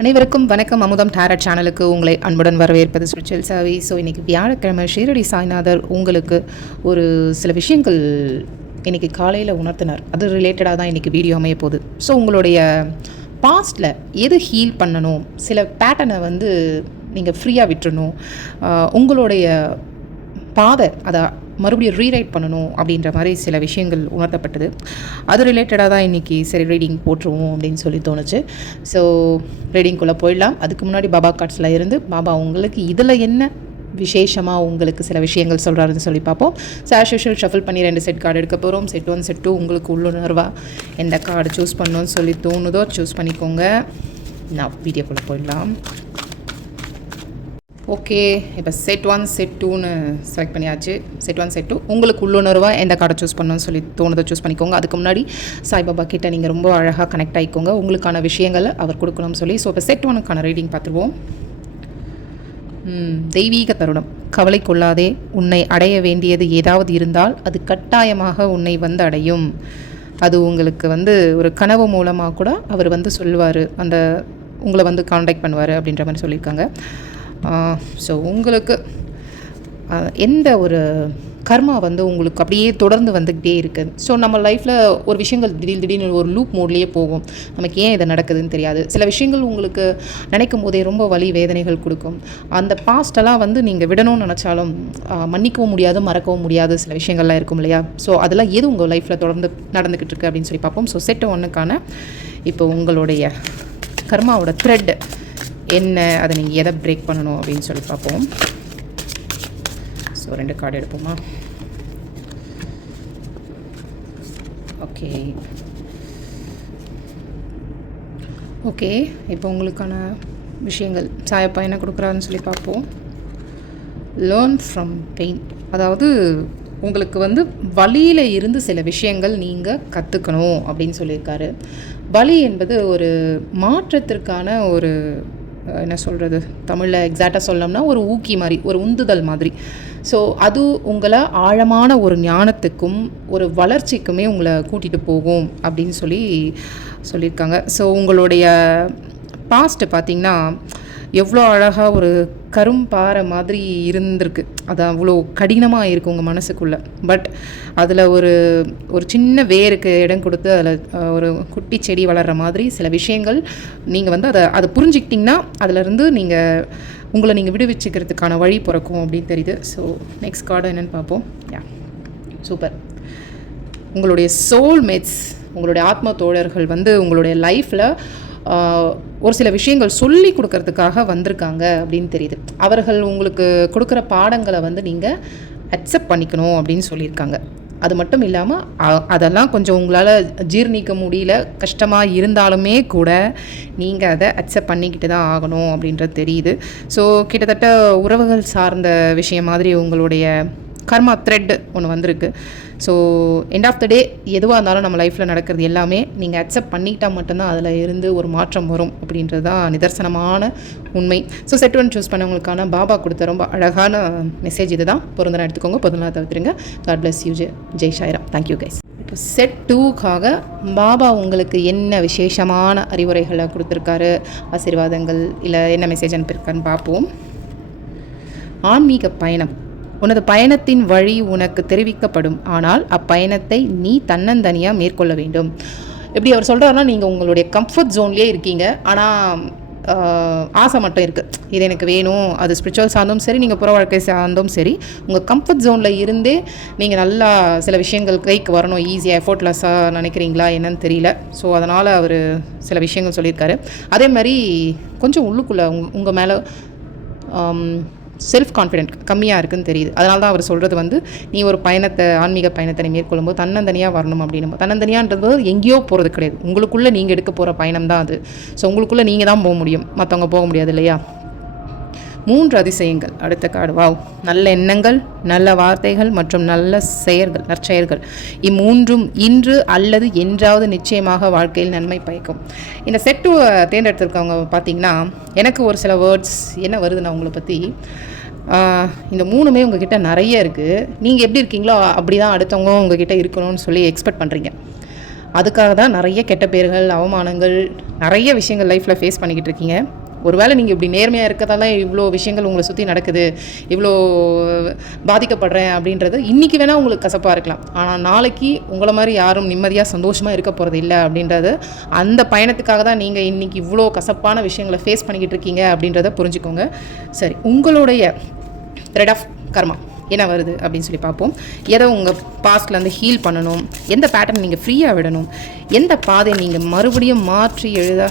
அனைவருக்கும் வணக்கம். அமுதம் டேரட் சேனலுக்கு உங்களை அன்புடன் வரவேற்பது ஸ்பிரிச்சுவல் சாவி. ஸோ இன்றைக்கி வியாழக்கிழமை ஷீரடி சாய்நாதர் உங்களுக்கு ஒரு சில விஷயங்கள் இன்றைக்கி காலையில் உணர்த்தினார். அது ரிலேட்டடாக தான் இன்றைக்கி வீடியோ அமைய போகுது. ஸோ உங்களுடைய பாஸ்டில் எது ஹீல் பண்ணணும், சில பேட்டர்னை நீங்கள் ஃப்ரீயாக விட்டுறணும், உங்களுடைய பாதை அதை மறுபடியும் ரீரைட் பண்ணணும் அப்படின்ற மாதிரி சில விஷயங்கள் உணர்த்தப்பட்டது. அது ரிலேட்டடாக தான் இன்றைக்கி சரி ரீடிங் போட்டுருவோம் அப்படின்னு சொல்லி தோணுச்சு. ஸோ ரீடிங்குள்ளே போயிடலாம். அதுக்கு முன்னாடி பாபா கார்ட்ஸில் இருந்து பாபா உங்களுக்கு இதில் என்ன விசேஷமாக உங்களுக்கு சில விஷயங்கள் சொல்கிறாருன்னு சொல்லி பார்ப்போம். ஸோ ஆஸ் யூஷுவல் ஷஃபில் பண்ணி 2 செட் கார்டு எடுக்க போகிறோம். செட் 1 செட் 2 உங்களுக்கு உள்ளுணர்வாக எந்த கார்டு சூஸ் பண்ணணும்னு சொல்லி தோணுதோ சூஸ் பண்ணிக்கோங்க. நான் வீடியோக்குள்ளே போயிடலாம். ஓகே, இப்போ செட் 1 செட் 2ன்னு செலக்ட் பண்ணியாச்சு. செட் 1 செட் 2 உங்களுக்கு உள்ளுணர்வாக எந்த கார்டை சூஸ் பண்ணணும்னு சொல்லி தோணுதை சூஸ் பண்ணிக்கோங்க. அதுக்கு முன்னாடி சாய்பாபா கிட்ட நீங்கள் ரொம்ப அழகாக கனெக்ட் ஆகிக்கோங்க. உங்களுக்கான விஷயங்களை அவர் கொடுக்கணும்னு சொல்லி. ஸோ இப்போ செட் 1க்கான ரீடிங் பார்த்துருவோம். தெய்வீக தருணம். கவலை கொள்ளாதே, உன்னை அடைய வேண்டியது ஏதாவது இருந்தால் அது கட்டாயமாக உன்னை அடையும். அது உங்களுக்கு ஒரு கனவு மூலமாக கூட அவர் சொல்லுவார், உங்களை காண்டாக்ட் பண்ணுவார் அப்படின்ற மாதிரி சொல்லியிருக்காங்க. ஸோ உங்களுக்கு எந்த ஒரு கர்மா உங்களுக்கு அப்படியே தொடர்ந்து வந்துக்கிட்டே இருக்குது. ஸோ நம்ம லைஃப்பில் ஒரு விஷயங்கள் திடீர்னு ஒரு லூப் மோட்லேயே போகும். நமக்கு ஏன் இதை நடக்குதுன்னு தெரியாது. சில விஷயங்கள் உங்களுக்கு நினைக்கும் போதே ரொம்ப வலி வேதனைகள் கொடுக்கும். அந்த பாஸ்டெல்லாம் நீங்கள் விடணும்னு நினச்சாலும் மன்னிக்கவும் முடியாது, மறக்கவும் முடியாது சில விஷயங்கள்லாம் இருக்கும் இல்லையா? ஸோ அதெல்லாம் எது உங்கள் லைஃப்பில் தொடர்ந்து நடந்துக்கிட்டு இருக்குது அப்படின்னு சொல்லி பார்ப்போம். ஸோ செட் 1க்கான இப்போ உங்களுடைய கர்மாவோட த்ரெட் என்ன, அதை நீங்கள் எதை பிரேக் பண்ணணும் அப்படின்னு சொல்லி பார்ப்போம். ஸோ 2 கார்டு எடுப்போமா? ஓகே ஓகே இப்போ உங்களுக்கான விஷயங்கள் சாயப்பா என்ன கொடுக்குறாருன்னு சொல்லி பார்ப்போம். Learn from pain. அதாவது உங்களுக்கு வலியில் இருந்து சில விஷயங்கள் நீங்கள் கற்றுக்கணும் அப்படின்னு சொல்லியிருக்காரு. வலி என்பது ஒரு மாற்றத்திற்கான ஒரு என்ன சொல்கிறது, தமிழில் எக்ஸாக்டாக சொல்லணும்னா ஒரு ஊக்கி மாதிரி, ஒரு உந்துதல் மாதிரி. ஸோ அது உங்களை ஆழமான ஒரு ஞானத்துக்கும் ஒரு வளர்ச்சிக்குமே உங்களை கூட்டிகிட்டு போகும் அப்படின்னு சொல்லியிருக்காங்க. ஸோ உங்களுடைய பாஸ்ட்டு பார்த்திங்கன்னா எவ்வளோ அழகாக ஒரு கரும்பாறை மாதிரி இருந்திருக்கு. அது அவ்வளோ கடினமாக இருக்குது உங்கள் மனசுக்குள்ளே. பட் அதில் ஒரு சின்ன வேருக்கு இடம் கொடுத்து அதில் ஒரு குட்டி செடி வளர்கிற மாதிரி சில விஷயங்கள் நீங்கள் அதை புரிஞ்சுக்கிட்டிங்கன்னா அதிலேருந்து உங்களை நீங்கள் விடுவிச்சுக்கிறதுக்கான வழி பிறக்கும் அப்படின்னு தெரியுது. ஸோ நெக்ஸ்ட் கார்டு என்னென்னு பார்ப்போம். சூப்பர். உங்களுடைய சோல்மேட்ஸ், உங்களுடைய ஆத்ம தோழர்கள் உங்களுடைய லைஃப்பில் ஒரு சில விஷயங்கள் சொல்லி கொடுக்கறதுக்காக வந்திருக்காங்க அப்படின்னு தெரியுது. அவர்கள் உங்களுக்கு கொடுக்குற பாடங்களை நீங்கள் அக்செப்ட் பண்ணிக்கணும் அப்படின்னு சொல்லியிருக்காங்க. அது மட்டும் இல்லாமல் அதெல்லாம் கொஞ்சம் உங்களால் ஜீர்ணிக்க முடியல, கஷ்டமாக இருந்தாலுமே கூட நீங்கள் அதை அக்செப்ட் பண்ணிக்கிட்டு தான் ஆகணும் அப்படின்றது தெரியுது. ஸோ கிட்டத்தட்ட உறவுகள் சார்ந்த விஷயம் மாதிரி உங்களுடைய கர்மா த்ரெட் ஒன்று வந்திருக்கு. ஸோ எண்ட் ஆஃப் த டே எதுவாக இருந்தாலும் நம்ம லைஃப்பில் நடக்கிறது எல்லாமே நீங்கள் அக்செப்ட் பண்ணிக்கிட்டால் மட்டும்தான் அதில் இருந்து ஒரு மாற்றம் வரும் அப்படின்றது தான் நிதர்சனமான உண்மை. ஸோ செட் 1 சூஸ் பண்ணவங்களுக்கான பாபா கொடுத்த ரொம்ப அழகான மெசேஜ் இது தான். பொருந்தனா எடுத்துக்கோங்க, பொருந்தனா தவிர்த்துருங்க. God bless you. Jai Sairam. Thank you guys. இப்போ செட் 2க்காக பாபா உங்களுக்கு என்ன விசேஷமான அறிவுரைகளை கொடுத்துருக்காரு, ஆசீர்வாதங்கள் இல்லை என்ன மெசேஜ் அனுப்பியிருக்கான்னு பார்ப்போம். ஆன்மீக பயணம். உனது பயணத்தின் வழி உனக்கு தெரிவிக்கப்படும், ஆனால் அப்பயணத்தை நீ தன்னந்தனியாக மேற்கொள்ள வேண்டும். எப்படி அவர் சொல்கிறாருன்னா, நீங்கள் உங்களுடைய கம்ஃபர்ட் ஜோன்லேயே இருக்கீங்க, ஆனால் ஆசை மட்டும் இருக்குது, இது எனக்கு வேணும். அது ஸ்பிரிச்சுவல் சார்ந்தும் சரி, நீங்கள் புற வாழ்க்கை சார்ந்தும் சரி, உங்கள் கம்ஃபர்ட் ஜோனில் இருந்தே நீங்கள் நல்லா சில விஷயங்கள் கைக்கு வரணும், ஈஸியாக எஃபோர்ட்லெஸ்ஸாக நினைக்கிறீங்களா என்னன்னு தெரியல. ஸோ அதனால் அவர் சில விஷயங்கள் சொல்லியிருக்காரு. அதே மாதிரி கொஞ்சம் உள்ளுக்குள்ளே உங்கள் மேலே செல்ஃப் கான்ஃபிடென்ட் கம்மியாக இருக்குதுன்னு தெரியுது. அதனால தான் அவர் சொல்கிறது நீ ஒரு ஆன்மீக பயணத்தை மேற்கொள்ளும்போது தன்னந்தனியாக வரணும் அப்படின்னு. தன்னந்தனியான்றது எங்கேயோ போகிறது கிடையாது, உங்களுக்குள்ளே நீங்கள் எடுக்க போகிற பயணம் தான் அது. ஸோ உங்களுக்குள்ளே நீங்கள் தான் போக முடியும், மற்றவங்க போக முடியாது இல்லையா? 3 அதிசயங்கள். அடுத்த கார்டு. வாவ். நல்ல எண்ணங்கள், நல்ல வார்த்தைகள் மற்றும் நல்ல செயல்கள், நற்செயல்கள், இம்மூன்றும் இன்று அல்லது என்றாவது நிச்சயமாக வாழ்க்கையில் நன்மை பயக்கும். இந்த செட்டு தேர்ந்தெடுத்திருக்கவங்க பார்த்தீங்கன்னா எனக்கு ஒரு சில வேர்ட்ஸ் என்ன வருதுன்னா உங்களை பற்றி, இந்த 3மே உங்ககிட்ட நிறைய இருக்குது. நீங்கள் எப்படி இருக்கீங்களோ அப்படி தான் அடுத்தவங்க உங்ககிட்ட இருக்கணும்னு சொல்லி எக்ஸ்பெக்ட் பண்ணுறீங்க. அதுக்காக தான் நிறைய கெட்ட பேர்கள், அவமானங்கள், நிறைய விஷயங்கள் லைஃப்பில் ஃபேஸ் பண்ணிக்கிட்டு இருக்கீங்க. ஒருவேளை நீங்கள் இப்படி நேர்மையாக இருக்கிறதால இவ்வளோ விஷயங்கள் உங்களை சுற்றி நடக்குது, இவ்வளோ பாதிக்கப்படுறேன் அப்படின்றது இன்றைக்கி வேணால் உங்களுக்கு கசப்பாக இருக்கலாம். ஆனால் நாளைக்கு உங்களை மாதிரி யாரும் நிம்மதியாக சந்தோஷமாக இருக்க போகிறது இல்லை அப்படின்றது, அந்த பயணத்துக்காக தான் நீங்கள் இன்றைக்கி இவ்வளோ கசப்பான விஷயங்களை ஃபேஸ் பண்ணிக்கிட்டு இருக்கீங்க அப்படின்றத புரிஞ்சுக்கோங்க. சரி, உங்களுடைய த்ரெட் ஆஃப் கர்மா என்ன வருது அப்படின்னு சொல்லி பார்ப்போம். எதை உங்கள் பாஸ்ட்லேருந்து ஹீல் பண்ணணும், எந்த பேட்டர்ன் நீங்கள் ஃப்ரீயாக விடணும், எந்த பாதை நீங்கள் மறுபடியும் மாற்றி எழுத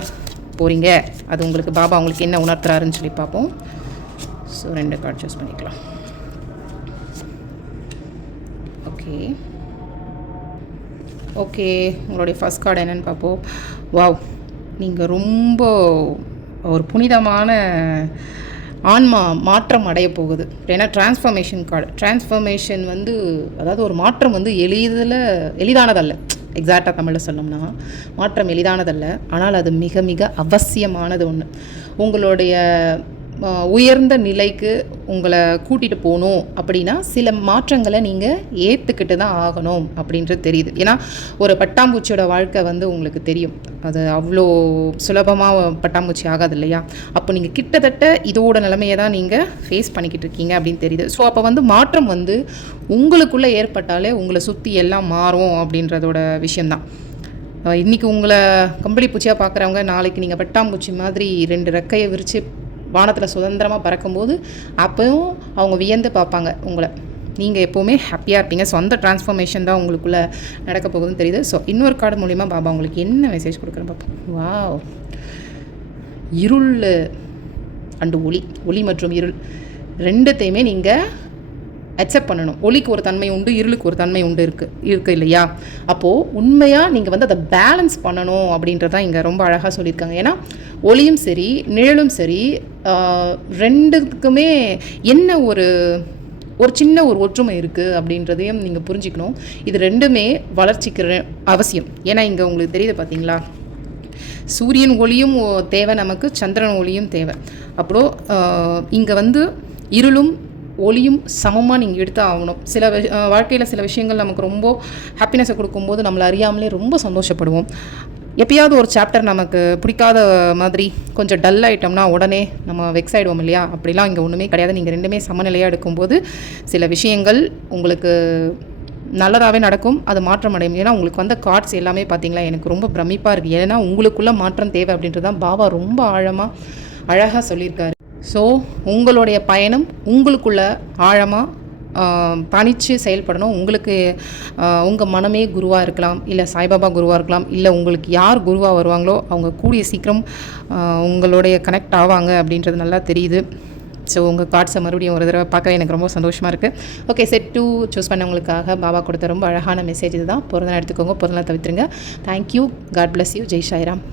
போகிறீங்க, அது உங்களுக்கு பாபா உங்களுக்கு என்ன உணர்த்துறாருன்னு சொல்லி பார்ப்போம். ஸோ 2 கார்டு சூஸ் பண்ணிக்கலாம். ஓகே ஓகே உங்களுடைய ஃபர்ஸ்ட் கார்டு என்னென்னு பார்ப்போம். வாவ், நீங்கள் ரொம்ப ஒரு புனிதமான ஆன்மா மாற்றம் அடைய போகுது. ஏன்னா டிரான்ஸ்ஃபர்மேஷன் கார்டு. டிரான்ஸ்ஃபர்மேஷன் வந்து அதாவது ஒரு மாற்றம் வந்து எளிதானதல்ல. எக்ஸாக்டாக தமிழில் சொல்லணும்னா மாற்றம் எளிதானதல்ல, ஆனால் அது மிக மிக அவசியமானது ஒன்று. உங்களுடைய உயர்ந்த நிலைக்கு உங்களை கூட்டிகிட்டு போகணும் அப்படின்னா சில மாற்றங்களை நீங்கள் ஏற்றுக்கிட்டு தான் ஆகணும் அப்படின்றது தெரியுது. ஏன்னா ஒரு பட்டாம்பூச்சியோட வாழ்க்கை வந்து உங்களுக்கு தெரியும், அது அவ்வளோ சுலபமாக பட்டாம்பூச்சி ஆகாது இல்லையா. அப்போ நீங்கள் கிட்டத்தட்ட இதோட நிலைமையை தான் நீங்கள் ஃபேஸ் பண்ணிக்கிட்டு இருக்கீங்க அப்படின்னு தெரியுது. ஸோ அப்போ வந்து மாற்றம் வந்து உங்களுக்குள்ளே ஏற்பட்டாலே உங்களை சுற்றி எல்லாம் மாறும் அப்படின்றதோட விஷயந்தான். இன்றைக்கி உங்களை கம்பளி பூச்சியாக பார்க்குறவங்க நாளைக்கு நீங்கள் பட்டாம்பூச்சி மாதிரி 2 ரெக்கையை விரித்து வானத்தில் சுதந்திரமாக பறக்கும்போது அப்போயும் அவங்க வியந்து பார்ப்பாங்க உங்களை. நீங்கள் எப்போவுமே ஹாப்பியாக இருப்பீங்க. ஸோ அந்த டிரான்ஸ்ஃபர்மேஷன் தான் உங்களுக்குள்ளே நடக்க போகுதுன்னு தெரியுது. ஸோ இன்னொரு கார்டு மூலிமா பாபா உங்களுக்கு என்ன மெசேஜ் கொடுக்குறேன் பார்ப்போம். வாவ், இருள் அண்டு ஒளி மற்றும் இருள் ரெண்டுத்தையுமே நீங்கள் அக்செப்ட் பண்ணணும். ஒளிக்கு ஒரு தன்மை உண்டு, இருளுக்கு ஒரு தன்மை உண்டு இருக்குது இல்லையா. அப்போது உண்மையாக நீங்கள் வந்து அதை பேலன்ஸ் பண்ணணும் அப்படின்றதான் இங்கே ரொம்ப அழகாக சொல்லியிருக்காங்க. ஏன்னா ஒளியும் சரி நிழலும் சரி ரெண்டுக்குமே என்ன ஒரு சின்ன ஒரு ஒற்றுமை இருக்குது அப்படின்றதையும் நீங்கள் புரிஞ்சுக்கணும். இது ரெண்டுமே வளர்ச்சிக்கு அவசியம். ஏன்னா இங்கே உங்களுக்கு தெரியுது பார்த்தீங்களா, சூரியன் ஒளியும் தேவை நமக்கு, சந்திரன் ஒளியும் தேவை. அப்போது இங்கே வந்து இருளும் ஒளியும் சமமாக நீங்கள் எடுத்து ஆகணும். சில வாழ்க்கையில் சில விஷயங்கள் நமக்கு ரொம்ப ஹாப்பினஸை கொடுக்கும்போது நம்மளை அறியாமலே ரொம்ப சந்தோஷப்படுவோம். எப்பயாவது ஒரு சாப்டர் நமக்கு பிடிக்காத மாதிரி கொஞ்சம் டல் ஆகிட்டோம்னா உடனே நம்ம வெக்ஸ் ஆகிடுவோம் இல்லையா. அப்படிலாம் இங்கே ஒன்றுமே கிடையாது. நீங்கள் ரெண்டுமே சமநிலையாக எடுக்கும்போது சில விஷயங்கள் உங்களுக்கு நல்லதாகவே நடக்கும், அது மாற்றம் அடையும். ஏன்னா உங்களுக்கு வந்த கார்ட்ஸ் எல்லாமே பார்த்தீங்களா எனக்கு ரொம்ப பிரமிப்பாக இருக்குது. ஏன்னா உங்களுக்குள்ளே மாற்றம் தேவை அப்படின்றது தான் பாபா ரொம்ப அழகாக சொல்லியிருக்காரு. ஸோ உங்களுடைய பயணம் உங்களுக்குள்ள ஆழமாக தனித்து செயல்படணும். உங்களுக்கு உங்கள் மனமே குருவாக இருக்கலாம், இல்லை சாய்பாபா குருவாக இருக்கலாம், இல்லை உங்களுக்கு யார் குருவாக வருவாங்களோ அவங்க கூடிய சீக்கிரம் உங்களுடைய கனெக்ட் ஆவாங்க அப்படின்றது நல்லா தெரியுது. ஸோ உங்கள் கார்ட்ஸை மறுபடியும் ஒரு தடவை பார்க்க எனக்கு ரொம்ப சந்தோஷமாக இருக்குது. ஓகே, செட் 2 சூஸ் பண்ணவங்களுக்காக பாபா கொடுத்த ரொம்ப அழகான மெசேஜ் இதுதான். பிறந்தநாள் எடுத்துக்கோங்க, பிறந்தநாள் தவிர்த்துருங்க. Thank you, God bless you, Jai Sairam.